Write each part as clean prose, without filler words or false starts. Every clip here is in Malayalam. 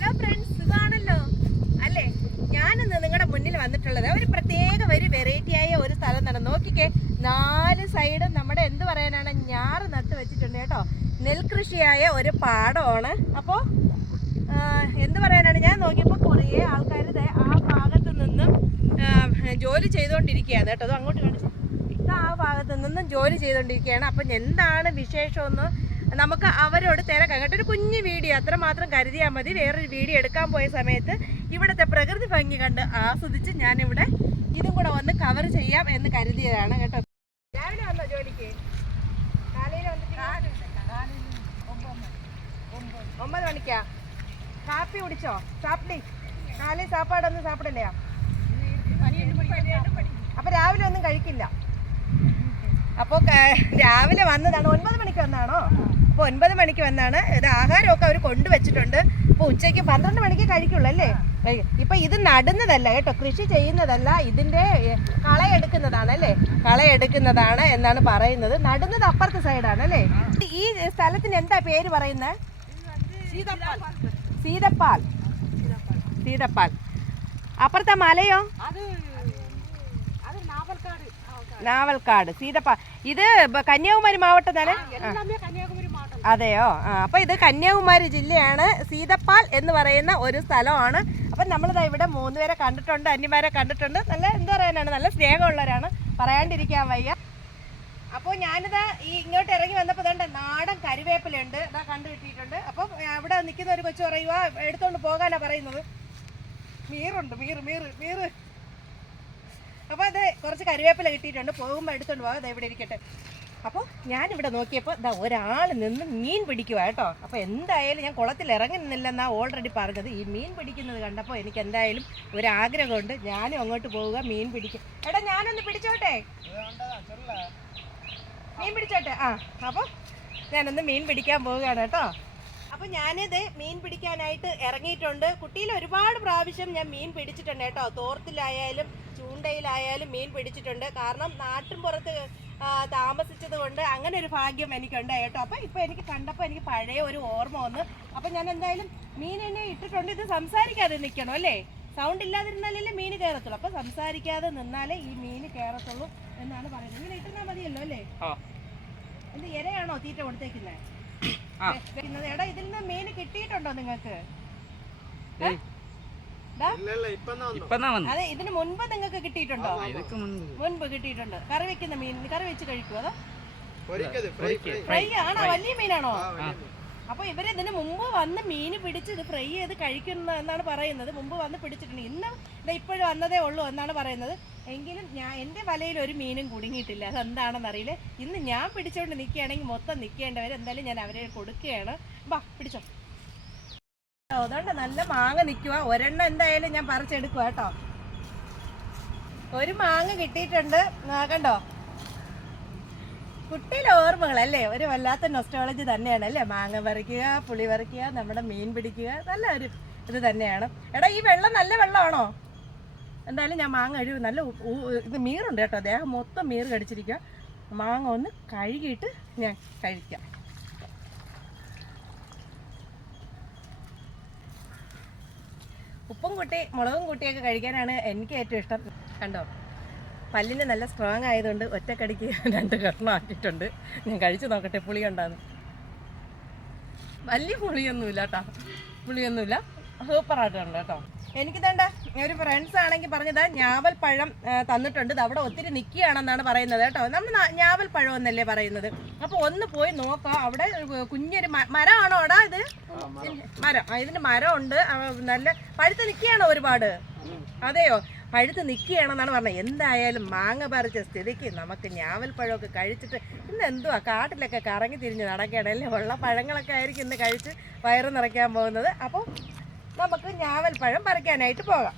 ഹലോ ഫ്രണ്ട്സ്, സുഖാണല്ലോ അല്ലേ? ഞാനിന്ന് നിങ്ങളുടെ മുന്നിൽ വന്നിട്ടുള്ളത് ഒരു പ്രത്യേക ഒരു വെറൈറ്റി ആയ ഒരു സ്ഥലം തന്നെ. നോക്കിക്കേ, 4 സൈഡും നമ്മുടെ എന്ത് പറയാനാണ്, ഞാറ് നട്ട് വെച്ചിട്ടുണ്ട് കേട്ടോ. നെൽകൃഷിയായ ഒരു പാടമാണ്. അപ്പോൾ എന്ത് പറയാനാണ്, ഞാൻ നോക്കിയപ്പോൾ കുറേ ആൾക്കാർ ആ ഭാഗത്ത് നിന്ന് ജോലി ചെയ്തുകൊണ്ടിരിക്കുകയാണ് കേട്ടോ. അത് അങ്ങോട്ട് കാണിച്ചു, ആ ഭാഗത്ത് നിന്നും ജോലി ചെയ്തുകൊണ്ടിരിക്കുകയാണ്. അപ്പം എന്താണ് വിശേഷമെന്ന് നമുക്ക് അവരോട് തിരക്കാം കേട്ടോ. ഒരു കുഞ്ഞു വീഡിയോ അത്രമാത്രം കരുതിയാൽ മതി. വേറൊരു വീഡിയോ എടുക്കാൻ പോയ സമയത്ത് ഇവിടുത്തെ പ്രകൃതി ഭംഗി കണ്ട് ആസ്വദിച്ച് ഞാനിവിടെ ഇതും കൂടെ വന്ന് കവർ ചെയ്യാം എന്ന് കരുതിയതാണ് കേട്ടോ. രാവിലെ വന്നോ ജോലിക്ക്? കാലയിൽ വന്നിട്ട് 9 മണിക്കാ. കാപ്പി കുടിച്ചോ? സാപ്പിടി കാലയിൽ സാപ്പാടൊന്നും സാപ്പിടില്ലയാ? അപ്പം രാവിലെ ഒന്നും കഴിക്കില്ല. അപ്പോൾ രാവിലെ വന്നതാണ്. 9 മണിക്ക് വന്നാണോ? അപ്പോൾ 9 മണിക്ക് വന്നാണ്. ഇത് ആഹാരമൊക്കെ അവർ കൊണ്ടുവച്ചിട്ടുണ്ട്. അപ്പോൾ ഉച്ചയ്ക്ക് 12 മണിക്ക് കഴിക്കുള്ളൂ അല്ലേ? ഇപ്പം ഇത് നടുന്നതല്ല കേട്ടോ, കൃഷി ചെയ്യുന്നതല്ല, ഇതിൻ്റെ കളയെടുക്കുന്നതാണ് അല്ലേ? കളയെടുക്കുന്നതാണ് എന്നാണ് പറയുന്നത്. നടുന്നത് അപ്പുറത്തെ സൈഡാണ് അല്ലേ? ഈ സ്ഥലത്തിന് എന്താ പേര് പറയുന്നത്? സീതപ്പാൽ. സീതപ്പാൽ. അപ്പുറത്തെ മലയോ? നാവൽക്കാട്. സീതപ്പാൽ. ഇത് കന്യാകുമാരി മാവട്ടം തന്നെ. അതെയോ? അപ്പൊ ഇത് കന്യാകുമാരി ജില്ലയാണ്. സീതപ്പാൽ എന്ന് പറയുന്ന ഒരു സ്ഥലമാണ്. അപ്പം നമ്മളിതാ ഇവിടെ 3 പേരെ കണ്ടിട്ടുണ്ട്, അന്യമാരെ കണ്ടിട്ടുണ്ട്. നല്ല എന്താ പറയാനാണ്, നല്ല സ്നേഹമുള്ളവരാണ്, പറയാണ്ടിരിക്കാൻ വയ്യ. അപ്പോൾ ഞാനിതാ ഇങ്ങോട്ട് ഇറങ്ങി വന്നപ്പോൾ ഇതുണ്ട് നാടൻ കരിവേപ്പിലുണ്ട്, ഇതാ കണ്ടു കിട്ടിയിട്ടുണ്ട്. അപ്പം ഇവിടെ നിൽക്കുന്ന ഒരു കൊച്ചു പറയുക എടുത്തോണ്ട് പോകാനാ പറയുന്നത്. മീറുണ്ട്, മീറ്. അപ്പോൾ അത് കുറച്ച് കരിവേപ്പില കിട്ടിയിട്ടുണ്ട്, പോകുമ്പോൾ എടുത്തോണ്ട് പോകാം. ഇവിടെ ഇരിക്കട്ടെ. അപ്പോൾ ഞാനിവിടെ നോക്കിയപ്പോൾ ഇതാ ഒരാൾ നിന്ന് മീൻ പിടിക്കുക കേട്ടോ. അപ്പോൾ എന്തായാലും ഞാൻ കുളത്തിൽ ഇറങ്ങുന്നില്ലെന്നാണ് ഓൾറെഡി പറഞ്ഞത്. ഈ മീൻ പിടിക്കുന്നത് കണ്ടപ്പോൾ എനിക്ക് എന്തായാലും ഒരാഗ്രഹമുണ്ട്, ഞാനും അങ്ങോട്ട് പോവുക, മീൻ പിടിക്കും. എടാ ഞാനൊന്ന് പിടിച്ചോട്ടെ, മീൻ പിടിച്ചോട്ടെ. അപ്പോൾ ഞാനൊന്ന് മീൻ പിടിക്കാൻ പോവുകയാണ് കേട്ടോ. അപ്പോൾ ഞാനിത് മീൻ പിടിക്കാനായിട്ട് ഇറങ്ങിയിട്ടുണ്ട്. കുട്ടിയിൽ ഒരുപാട് പ്രാവശ്യം ഞാൻ മീൻ പിടിച്ചിട്ടുണ്ട് കേട്ടോ. തോർത്തിലായാലും ചൂണ്ടയിലായാലും മീൻ പിടിച്ചിട്ടുണ്ട്. കാരണം നാട്ടിൻ പുറത്ത് താമസിച്ചത് കൊണ്ട് അങ്ങനെ ഒരു ഭാഗ്യം എനിക്കുണ്ടായി കേട്ടോ. അപ്പോൾ ഇപ്പോൾ എനിക്ക് കണ്ടപ്പോൾ എനിക്ക് പഴയ ഒരു ഓർമ്മ വന്നു. അപ്പോൾ ഞാൻ എന്തായാലും മീൻ എന്നെ ഇട്ടിട്ടുണ്ട്. ഇത് സംസാരിക്കാതെ നിൽക്കണം അല്ലേ? സൗണ്ട് ഇല്ലാതിരുന്നാലല്ലേ മീൻ കയറത്തുള്ളൂ. അപ്പോൾ സംസാരിക്കാതെ നിന്നാലേ ഈ മീൻ കയറത്തുള്ളൂ എന്നാണ് പറയുന്നത്. ഇങ്ങനെ ഇട്ടിരുന്നാൽ മതിയല്ലോ അല്ലേ? എന്ത് ഇരയാണോ തീറ്റ കൊടുത്തേക്കുന്നത്? എടാ ഇതിൽ നിന്ന് മീൻ കിട്ടിയിട്ടുണ്ടോ നിങ്ങൾക്ക്? അതെ, ഇതിന് മുൻപ് നിങ്ങൾക്ക് കിട്ടിയിട്ടുണ്ടോ? മുൻപ് കിട്ടിയിട്ടുണ്ട്. കറി വെക്കുന്ന മീൻ കറി വെച്ച് കഴിക്കുമോ? അതോ ഫ്രൈ ആണോ? വലിയ മീനാണോ? അപ്പൊ ഇവര് ഇതിന് മുമ്പ് വന്ന് മീൻ പിടിച്ച് ഇത് ഫ്രൈ ചെയ്ത് കഴിക്കുന്ന എന്നാണ് പറയുന്നത്. മുമ്പ് വന്ന് പിടിച്ചിട്ടുണ്ട്. ഇന്ന് ഇപ്പോഴും വന്നതേ ഉള്ളൂ എന്നാണ് പറയുന്നത്. എങ്കിലും എൻ്റെ വലയിൽ ഒരു മീനും കുടുങ്ങിയിട്ടില്ല. അതെന്താണെന്ന് അറിയില്ല. ഇന്ന് ഞാൻ പിടിച്ചോണ്ട് നിൽക്കുകയാണെങ്കിൽ മൊത്തം നിൽക്കേണ്ടവർ. എന്തായാലും ഞാൻ അവരെ കൊടുക്കുകയാണ്. ബാ പിടിച്ചോ. അതുകൊണ്ട് നല്ല മാങ്ങ നിൽക്കുക. ഒരെണ്ണം എന്തായാലും ഞാൻ പറിച്ചെടുക്കുക കേട്ടോ. ഒരു മാങ്ങ കിട്ടിയിട്ടുണ്ട് കണ്ടോ. കുട്ടിയിലെ ഓർമ്മകളല്ലേ, ഒരു വല്ലാത്ത നൊസ്റ്റാളജി തന്നെയാണ് അല്ലേ? മാങ്ങ പറിക്കുക, പുളി പറിക്കുക, നമ്മുടെ മീൻ പിടിക്കുക, നല്ല ഒരു ഇത് തന്നെയാണ്. എടാ ഈ വെള്ളം നല്ല വെള്ളമാണോ? എന്തായാലും ഞാൻ മാങ്ങ കഴുകി നല്ല ഇത് മീറുണ്ട് കേട്ടോ. ദേഹം മൊത്തം മീർ കടിച്ചിരിക്കുക. മാങ്ങ ഒന്ന് കഴുകിയിട്ട് ഞാൻ കഴിക്കാം. ഉപ്പും കൂട്ടി മുളകും കൂട്ടിയൊക്കെ കഴിക്കാനാണ് എനിക്ക് ഏറ്റവും ഇഷ്ടം. കണ്ടോ, പല്ലിന് നല്ല സ്ട്രോങ് ആയതുകൊണ്ട് ഒറ്റക്കടിക്ക് 2 കഷ്ണം ആക്കിയിട്ടുണ്ട്. ഞാൻ കഴിച്ചു നോക്കട്ടെ പുളി ഉണ്ടാകുന്നു. വലിയ പുളിയൊന്നുമില്ല കേട്ടോ, പുളിയൊന്നുമില്ല, സൂപ്പറായിട്ടുണ്ട് കേട്ടോ. എനിക്കിതേണ്ട ഒരു ഫ്രണ്ട്സ് ആണെങ്കിൽ പറഞ്ഞത് ഞാവൽ പഴം തന്നിട്ടുണ്ട്. ഇത് അവിടെ ഒത്തിരി നിൽക്കുകയാണെന്നാണ് പറയുന്നത് കേട്ടോ. നമ്മൾ ഞാവൽ പഴം എന്നല്ലേ പറയുന്നത്. അപ്പോൾ ഒന്ന് പോയി നോക്കാം. അവിടെ കുഞ്ഞൊരു മരമാണോ അവിടെ? ഇത് മരം. ഇതിന് മരമുണ്ട്. നല്ല പഴുത്ത് നിൽക്കുകയാണോ ഒരുപാട്? അതെയോ, പഴുത്ത് നിൽക്കുകയാണെന്നാണ് പറഞ്ഞത്. എന്തായാലും മാങ്ങ പറിച്ച സ്ഥിതിക്ക് നമുക്ക് ഞാവൽ പഴമൊക്കെ കഴിച്ചിട്ട് ഇന്ന് എന്തുവാ കാട്ടിലൊക്കെ കറങ്ങി തിരിഞ്ഞ് നടക്കുകയാണല്ലേ. ഉള്ള പഴങ്ങളൊക്കെ ആയിരിക്കും ഇന്ന് കഴിച്ച് വയറ് നിറയ്ക്കാൻ പോകുന്നത്. അപ്പോൾ നമുക്ക് ഞാവൽ പഴം പറിക്കാനായിട്ട് പോകാം.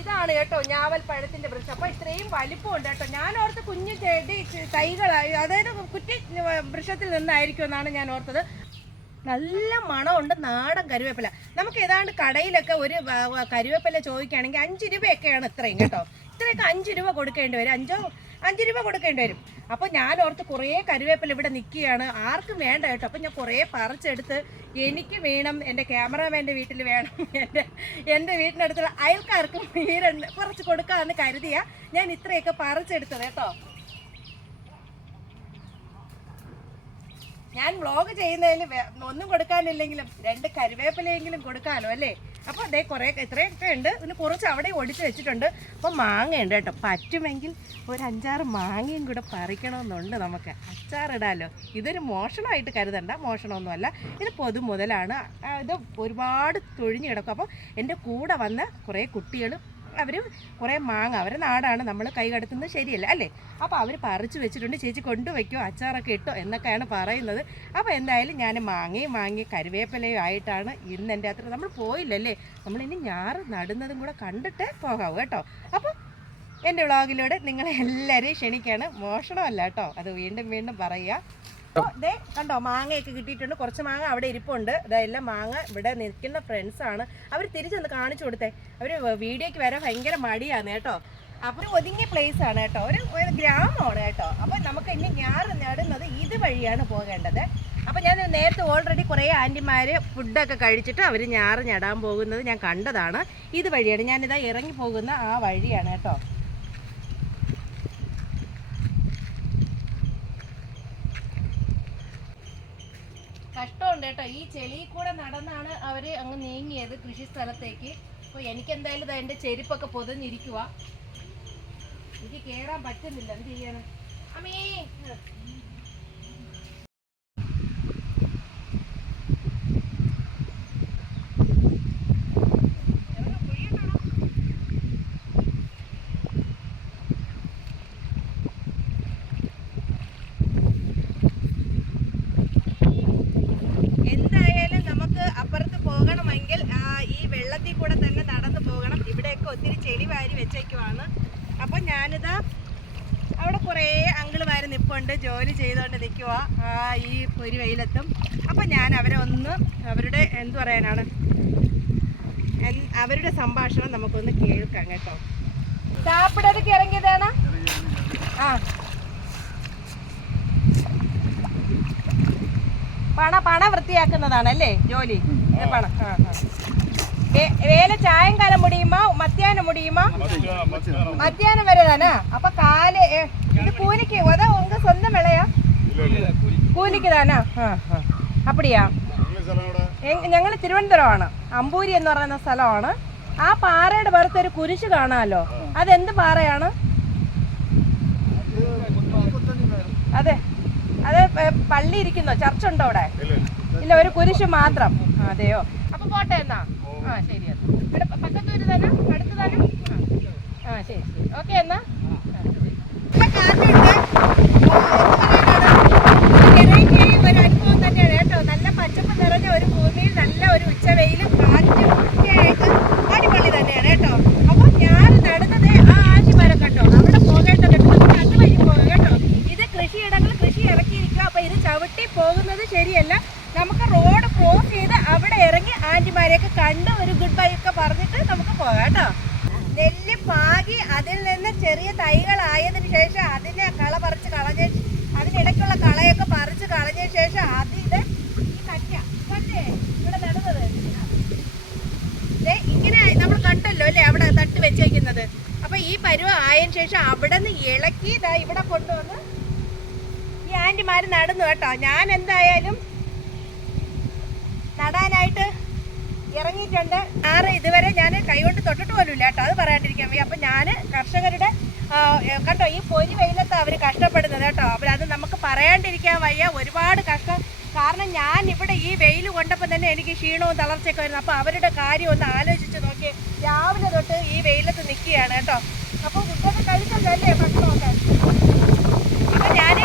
ഇതാണ് കേട്ടോ ഞാവൽ പഴത്തിൻ്റെ വൃക്ഷം. അപ്പോൾ ഇത്രയും വലിപ്പമുണ്ട് കേട്ടോ. ഞാൻ ഓർത്ത് കുഞ്ഞു ചെടി തൈകളായി, അതായത് കുറ്റി വൃക്ഷത്തിൽ നിന്നായിരിക്കും എന്നാണ് ഞാൻ ഓർത്തത്. നല്ല മണമുണ്ട്, നാടൻ കരിവേപ്പില. നമുക്ക് ഏതാണ്ട് കടയിലൊക്കെ ഒരു കരിവേപ്പില ചോദിക്കുകയാണെങ്കിൽ 5 രൂപയൊക്കെയാണ് ഇത്രയും കേട്ടോ. ഇത്രയൊക്കെ 5 രൂപ കൊടുക്കേണ്ടി വരും. 5 5 രൂപ കൊടുക്കേണ്ടി വരും. അപ്പോൾ ഞാൻ ഓർത്ത് കുറേ കരിവേപ്പില ഇവിടെ നിൽക്കുകയാണ്, ആർക്കും വേണ്ട കേട്ടോ. അപ്പം ഞാൻ കുറേ പറിച്ചെടുത്ത് എനിക്ക് വേണം, എൻ്റെ ക്യാമറാമാൻ്റെ വീട്ടിൽ വേണം, എൻ്റെ വീട്ടിനടുത്തുള്ള അയൽക്കാർക്കും കുറച്ച് കൊടുക്കാമെന്ന് കരുതിയാ ഞാൻ ഇത്രയൊക്കെ പറിച്ചെടുത്തത് കേട്ടോ. ഞാൻ വ്ളോഗ് ചെയ്യുന്നതിന് ഒന്നും കൊടുക്കാനില്ലെങ്കിലും 2 കരിവേപ്പിലെങ്കിലും കൊടുക്കാമല്ലോ അല്ലേ. അപ്പോൾ അതേ കുറേ ഇത്രയൊക്കെ ഉണ്ട്, പിന്നെ കുറച്ച് അവിടെ ഒടിച്ച് വെച്ചിട്ടുണ്ട്. അപ്പോൾ മാങ്ങയുണ്ട് കേട്ടോ, പറ്റുമെങ്കിൽ ഒരു 5-6 മാങ്ങയും കൂടെ പറിക്കണമെന്നുണ്ട് നമുക്ക്, അച്ചാറിടാമല്ലോ. ഇതൊരു മോഷണമായിട്ട് കരുതണ്ട, മോഷണമൊന്നുമല്ല, ഇത് പൊതു മുതലാണ്. ഇത് ഒരുപാട് തൊഴിഞ്ഞ് കിടക്കും. അപ്പോൾ എൻ്റെ കൂടെ വന്ന കുറേ കുട്ടികൾ അവർ കുറേ മാങ്ങ, അവരെ നാടാണ്, നമ്മൾ കൈ കടത്തുന്നത് ശരിയല്ല അല്ലേ. അപ്പോൾ അവർ പറിച്ചു വെച്ചിട്ടുണ്ട്, ചേച്ചി കൊണ്ടുവയ്ക്കോ അച്ചാറൊക്കെ ഇട്ടോ എന്നൊക്കെയാണ് പറയുന്നത്. അപ്പോൾ എന്തായാലും ഞാൻ മാങ്ങയും കരിവേപ്പിലയും ആയിട്ടാണ് ഇന്ന് എൻ്റെ അത്ര. നമ്മൾ പോയില്ലല്ലേ, നമ്മളിനി ഞാറ് നടുന്നതും കൂടെ കണ്ടിട്ട് പോകാവൂ കേട്ടോ. അപ്പോൾ എൻ്റെ വ്ളോഗിലൂടെ നിങ്ങളെ എല്ലാവരെയും ക്ഷണിക്കുകയാണ്, മോഷണമല്ല കേട്ടോ, അത് വീണ്ടും പറയുക. അപ്പോൾ ഇതേ കണ്ടോ, മാങ്ങയൊക്കെ കിട്ടിയിട്ടുണ്ട്, കുറച്ച് മാങ്ങ അവിടെ ഇരിപ്പുണ്ട്. ഇതെല്ലാം മാങ്ങ ഇവിടെ നിൽക്കുന്ന ഫ്രണ്ട്സാണ്, അവർ തിരിച്ചൊന്ന് കാണിച്ചു കൊടുത്തേ. അവർ വീഡിയോയ്ക്ക് വരാൻ ഭയങ്കര മടിയാണ് കേട്ടോ. അപ്പോൾ ഒതുങ്ങിയ പ്ലേസ് ആണ് കേട്ടോ, ഒരു ഗ്രാമമാണ് കേട്ടോ. അപ്പോൾ നമുക്ക് ഇനി ഞാറ് നടുന്നത് ഇതുവഴിയാണ് പോകേണ്ടത്. അപ്പോൾ ഞാൻ നേരത്തെ ഓൾറെഡി കുറേ ആൻറ്റിമാർ ഫുഡൊക്കെ കഴിച്ചിട്ട് അവർ ഞാറ് നടാൻ പോകുന്നത് ഞാൻ കണ്ടതാണ്. ഇതുവഴിയാണ്, ഞാനിതാ ഇറങ്ങി പോകുന്ന ആ വഴിയാണ് കേട്ടോ. കഷ്ടമുണ്ട് കേട്ടോ, ഈ ചെളിയിൽ കൂടെ നടന്നാണ് അവർ അങ്ങ് നീങ്ങിയത് കൃഷി സ്ഥലത്തേക്ക്. അപ്പോൾ എനിക്കെന്തായാലും എൻ്റെ ചെരുപ്പൊക്കെ പൊതിഞ്ഞിരിക്കുക, എനിക്ക് കയറാൻ പറ്റുന്നില്ല, എന്ത് ചെയ്യണം അമ്മേ. ഒത്തിരി ചെളി വാരി വെച്ചേക്കുവാണ്. അപ്പം ഞാനിതാ അവിടെ കുറേ അങ്കിള് വാരി നിൽപ്പുണ്ട്, ജോലി ചെയ്തുകൊണ്ട് നിൽക്കുക ഈ ഒരു വെയിലെത്തും. അപ്പം ഞാൻ അവരെ ഒന്ന് അവരുടെ എന്തു പറയാനാണ്, അവരുടെ സംഭാഷണം നമുക്കൊന്ന് കേൾക്കാം കേട്ടോ. ചാപ്പിടൊക്കെ ഇറങ്ങിയതാണ്. പണ വൃത്തിയാക്കുന്നതാണല്ലേ ജോലി, പണം. வேலை சாயங்காலம் முடியுமா மத்தியானம் முடியுமா? மத்தியானம் வரை தானே. அப்ப காலை இது கூலிக்கு உங்க சொந்த விலையா? കൂലിക്ക് താനാ? അപ്പടിയാ. ഞങ്ങൾ തിരുവനന്തപുരമാണ്, അമ്പൂരി എന്ന് പറയുന്ന സ്ഥലമാണ്. ആ പാറയുടെ പുറത്തൊരു കുരിശ് കാണാമല്ലോ, അതെന്ത് പാറയാണ്? അതെ, അത് പള്ളി ഇരിക്കുന്നോ, ചർച്ചുണ്ടോ അവിടെ? ഇല്ല, ഒരു കുരിശ് മാത്രം. അതെയോ, അപ്പൊ പോട്ടെ എന്നാ. ശരി, ഇവിടെ പക്കത്തൂര് തന്നെ, അടുത്ത് തന്നെ. ശരി ഓക്കെ എന്നാ. ഒരു അനുഭവം തന്നെയാണ് കേട്ടോ. നല്ല പച്ചപ്പ് നിറഞ്ഞ ഒരു ഭൂമിയിൽ നല്ല ഒരു ഉച്ചവെയിലും കാറ്റും ഒക്കെയായിട്ട് അടിപൊളി തന്നെയാണ് കേട്ടോ. അപ്പൊ ഞാൻ നടുന്നത് ആ ആശിമരം കേട്ടോ, അവിടെ പോകേണ്ട കേട്ടോ, നമുക്ക് അതുവഴി പോകാം കേട്ടോ. ഇത് കൃഷിയിടങ്ങൾ കൃഷി ഇറക്കിയിരിക്കുക. അപ്പൊ ഇത് ചവിട്ടി പോകുന്നത് ശരിയല്ല, നമുക്ക് റോഡ് ക്രോസ് ചെയ്ത് അവിടെ ഇറങ്ങി ആന്റിമാരെയൊക്കെ കണ്ട് ഒരു ഗുഡ് ബൈ ഒക്കെ പറഞ്ഞിട്ട് നമുക്ക് പോകാം കേട്ടോ. നെല്ല് പാകി അതിൽ നിന്ന് ചെറിയ തൈകളായതിനു ശേഷം അതിനെ കള പറിച്ച് കളഞ്ഞ, അതിനിടയ്ക്കുള്ള കളയൊക്കെ പറിച്ച് കളഞ്ഞ ശേഷം അതിത് ഈ കറ്റേ ഇവിടെ നടുന്നത് ഇങ്ങനെ നമ്മൾ കണ്ടല്ലോ അല്ലേ, അവിടെ തട്ട് വെച്ചേക്കുന്നത്. അപ്പൊ ഈ പരുവം ആയതിനു ശേഷം അവിടെ നിന്ന് ഇളക്കി ഇതാ ഇവിടെ കൊണ്ടുവന്ന് ഈ ആന്റിമാര് നടുന്നു കേട്ടോ. ഞാൻ എന്തായാലും നടാനായിട്ട് ഇറങ്ങിയിട്ടുണ്ട്. ഇതുവരെ ഞാൻ കൈകൊണ്ട് തൊട്ടിട്ട് പോലും ഇല്ല കേട്ടോ, അത് പറയാണ്ടിരിക്കാൻ വയ്യ. അപ്പം ഞാൻ കർഷകരുടെ കണ്ടോ ഈ പൊരി വെയിലത്ത് അവർ കഷ്ടപ്പെടുന്നത് കേട്ടോ. അവരത് നമുക്ക് പറയാണ്ടിരിക്കാൻ വയ്യ, ഒരുപാട് കഷ്ടം. കാരണം ഞാൻ ഇവിടെ ഈ വെയിൽ കൊണ്ടപ്പോൾ തന്നെ എനിക്ക് ക്ഷീണവും തളർച്ചയൊക്കെ വരുന്നു. അപ്പോൾ അവരുടെ കാര്യം ഒന്ന് ആലോചിച്ച് നോക്കി, രാവിലെ തൊട്ട് ഈ വെയിലത്ത് നിൽക്കുകയാണ് കേട്ടോ. അപ്പോൾ ഫുഡൊക്കെ കഴിച്ചല്ലേ ഭക്ഷണമൊക്കെ. അപ്പം ഞാൻ